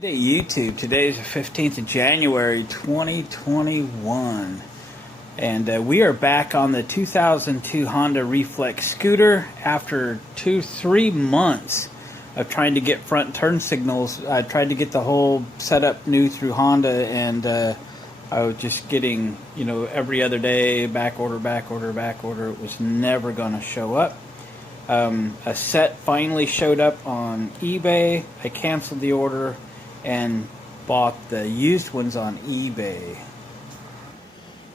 Hey YouTube, today is the 15th of January 2021 and we are back on the 2002 Honda Reflex Scooter after 3 months of trying to get front turn signals. I tried to get the whole setup new through Honda, and I was just getting, every other day, back order. It was never going to show up. A set finally showed up on eBay. I canceled the order and bought the used ones on eBay.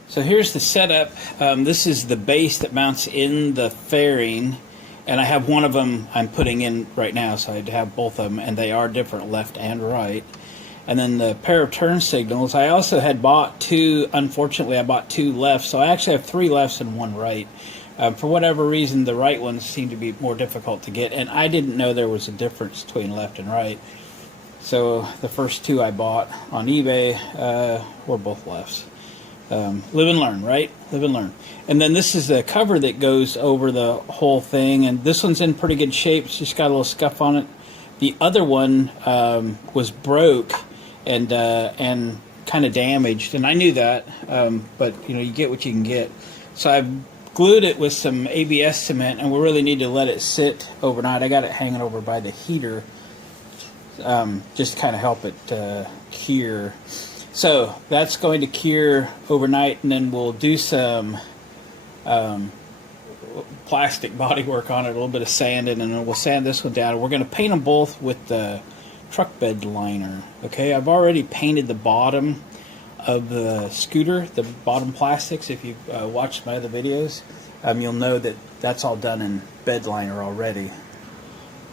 So here's the setup. This is the base that mounts in the fairing, and I have one of them I'm putting in right now, so I'd have both of them, and they are different, left and right. And then the pair of turn signals, I also had bought two. Unfortunately, I bought two left, so I actually have 3 lefts and 1 right. For whatever reason, the right ones seem to be more difficult to get, and I didn't know there was a difference between left and right. So the first 2 I bought on eBay were both lefts. Live and learn, right? Live and learn. And then this is the cover that goes over the whole thing, and this one's in pretty good shape. It's just got a little scuff on it. The other one was broke and kind of damaged, and I knew that, but you get what you can get. So I've glued it with some ABS cement, and we really need to let it sit overnight. I got it hanging over by the heater, just to kind of help it cure. So that's going to cure overnight, and then we'll do some plastic body work on it, a little bit of sanding, and then we'll sand this one down. We're going to paint them both with the truck bed liner. Okay, I've already painted the bottom of the scooter, the bottom plastics. If you've watched my other videos, you'll know that that's all done in bed liner already.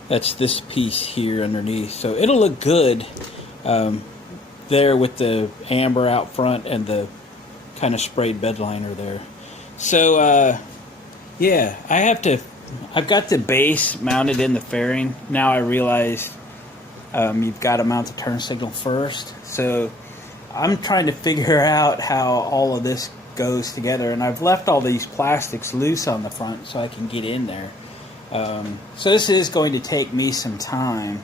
That's this piece here underneath, so it'll look good there with the amber out front and the kind of sprayed bed liner there. So yeah, I've got the base mounted in the fairing. Now I realize you've got to mount the turn signal first, so I'm trying to figure out how all of this goes together, and I've left all these plastics loose on the front so I can get in there. So this is going to take me some time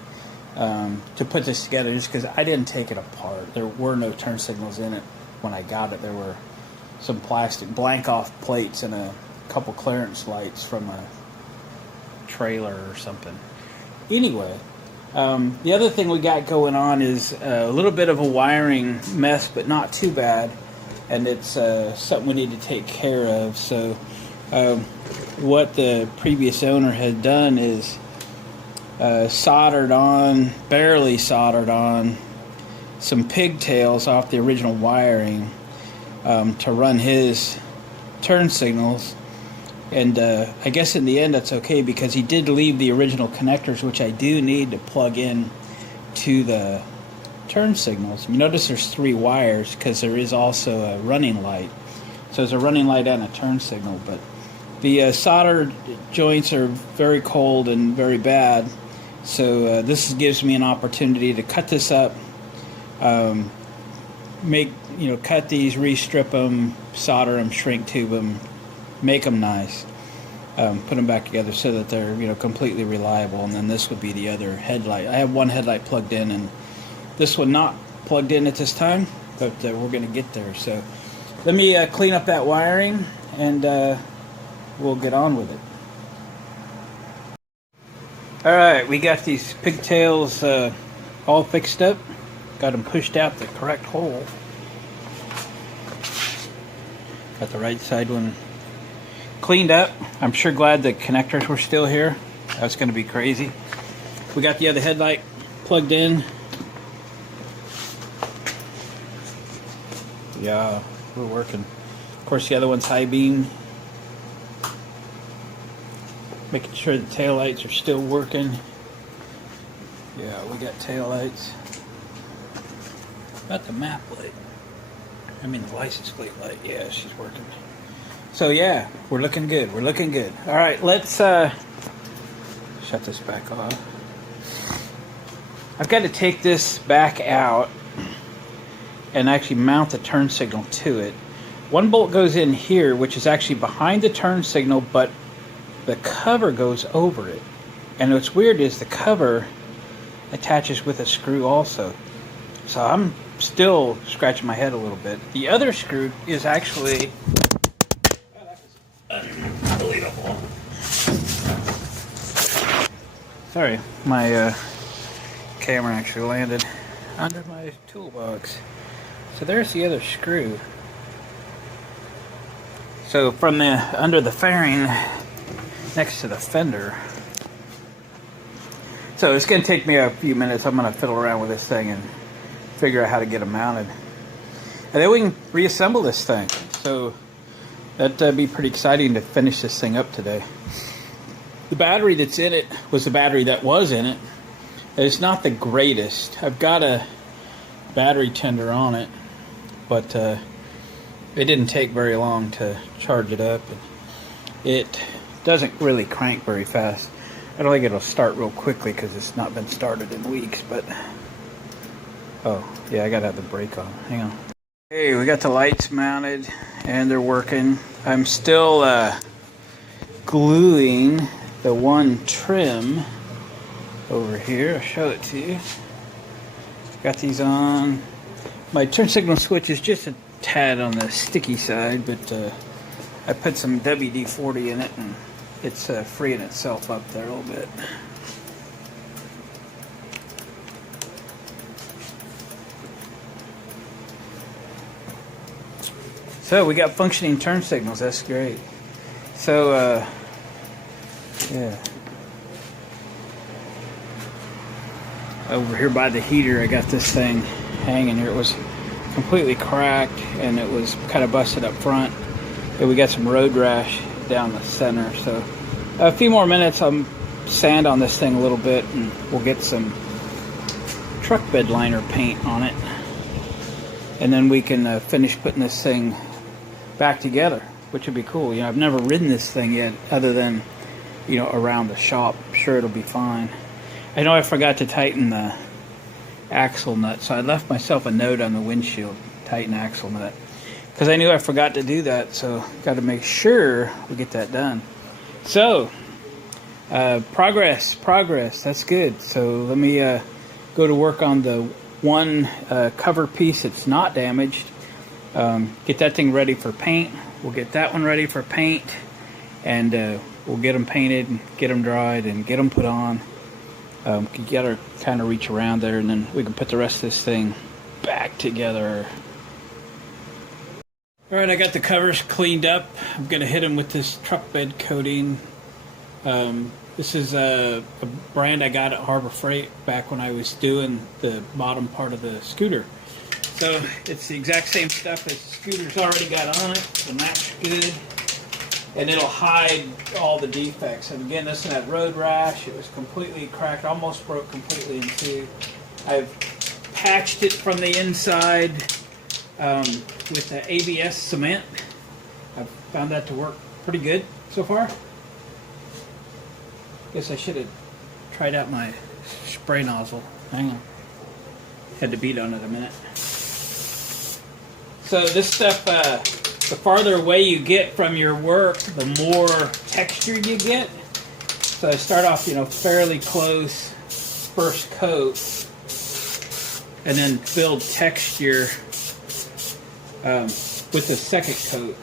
to put this together, just because I didn't take it apart. There were no turn signals in it when I got it. There were some plastic blank off plates and a couple clearance lights from a trailer or something. Anyway, the other thing we got going on is a little bit of a wiring mess, but not too bad, and it's something we need to take care of. So what the previous owner had done is barely soldered on some pigtails off the original wiring to run his turn signals. And I guess in the end that's okay, because he did leave the original connectors, which I do need to plug in to the turn signals. You notice there's 3 wires because there is also a running light. So there's a running light and a turn signal, but the solder joints are very cold and very bad. So this gives me an opportunity to cut this up, cut these, re-strip them, solder them, shrink tube them, make them nice, put them back together so that they're completely reliable. And then this would be the other headlight. I have one headlight plugged in, and this one not plugged in at this time, but we're going to get there. So let me clean up that wiring, and we'll get on with it. Alright, we got these pigtails all fixed up. Got them pushed out the correct hole. Got the right side one cleaned up. I'm sure glad the connectors were still here. That's going to be crazy. We got the other headlight plugged in. Yeah, we're working. Of course, the other one's high beam. Making sure the tail lights are still working. Yeah, we got tail lights. Got the map light. I mean the license plate light. Yeah, she's working. So yeah, we're looking good. We're looking good. All right, let's shut this back off. I've got to take this back out and actually mount the turn signal to it. One bolt goes in here, which is actually behind the turn signal, but the cover goes over it. And what's weird is the cover attaches with a screw also. So I'm still scratching my head a little bit. The other screw is actually unbelievable. Sorry, my camera actually landed under my toolbox. So there's the other screw. So from the under the fairing next to the fender. So it's going to take me a few minutes. I'm going to fiddle around with this thing and figure out how to get them mounted. And then we can reassemble this thing. So that'd be pretty exciting to finish this thing up today. The battery that's in it was the battery that was in it. It's not the greatest. I've got a battery tender on it, but it didn't take very long to charge it up. It doesn't really crank very fast. I don't think it'll start real quickly because it's not been started in weeks, but oh yeah, I gotta have the brake on. Hang on. Hey, we got the lights mounted and they're working. I'm still gluing the one trim over here. I'll show it to you. Got these on. My turn signal switch is just a tad on the sticky side, but I put some WD-40 in it and it's freeing itself up there a little bit. So we got functioning turn signals. That's great. So yeah. Over here by the heater, I got this thing hanging here. It was completely cracked and it was kind of busted up front. And we got some road rash down the center. So a few more minutes, I'll sand on this thing a little bit and we'll get some truck bed liner paint on it. And then we can finish putting this thing back together, which would be cool. You know, I've never ridden this thing yet other than, you know, around the shop. I'm sure it'll be fine. I know I forgot to tighten the axle nut, so I left myself a note on the windshield, tighten axle nut, because I knew I forgot to do that, so got to make sure we get that done. So, progress, that's good. So let me go to work on the one cover piece that's not damaged. Get that thing ready for paint. We'll get that one ready for paint, and we'll get them painted, and get them dried, and get them put on. You gotta kind of reach around there, and then we can put the rest of this thing back together. Alright, I got the covers cleaned up. I'm gonna hit them with this truck bed coating. This is a brand I got at Harbor Freight back when I was doing the bottom part of the scooter. So it's the exact same stuff as the scooter's already got on it, so that's good. And it'll hide all the defects. And again, this is that road rash. It was completely cracked, almost broke completely in two. I've patched it from the inside with the ABS cement. I've found that to work pretty good so far. Guess I should have tried out my spray nozzle. Hang on. Had to beat on it a minute. So this stuff, the farther away you get from your work, the more texture you get. So I start off, you know, fairly close first coat, and then build texture with the second coat.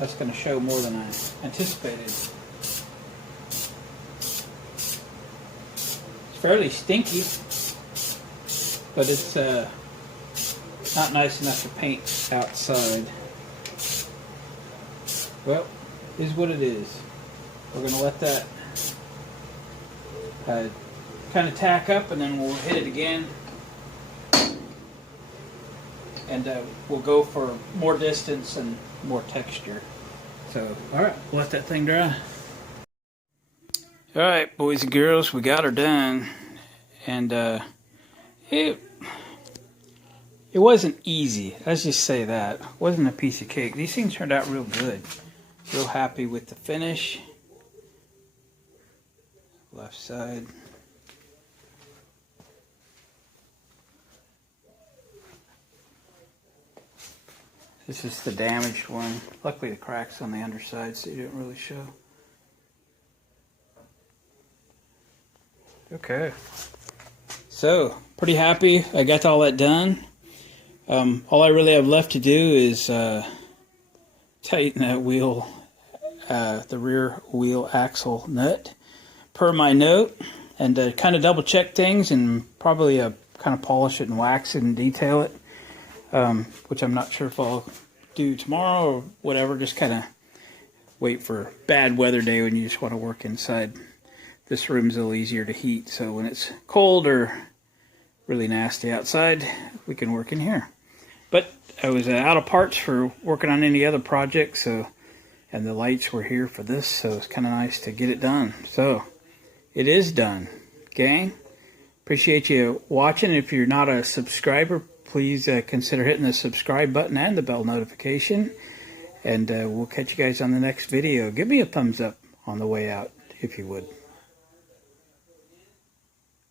That's going to show more than I anticipated. It's fairly stinky, but it's not nice enough to paint outside. Well, is what it is. We're going to let that kind of tack up, and then we'll hit it again. And we'll go for more distance and more texture. So, alright, we'll let that thing dry. Alright, boys and girls, we got her done. And it wasn't easy. Let's just say that. It wasn't a piece of cake. These things turned out real good. Real happy with the finish. Left side. This is the damaged one. Luckily the crack's on the underside, so you didn't really show. Okay. So, pretty happy I got all that done. All I really have left to do is tighten that wheel, the rear wheel axle nut per my note, and kind of double check things and probably kind of polish it and wax it and detail it, which I'm not sure if I'll do tomorrow or whatever. Just kind of wait for a bad weather day when you just want to work inside. This room's a little easier to heat, so when it's cold or really nasty outside, we can work in here. But I was out of parts for working on any other project, so, and the lights were here for this, so it's kind of nice to get it done. So it is done, gang. Appreciate you watching. If you're not a subscriber, please consider hitting the subscribe button and the bell notification, and we'll catch you guys on the next video. Give me a thumbs up on the way out if you would.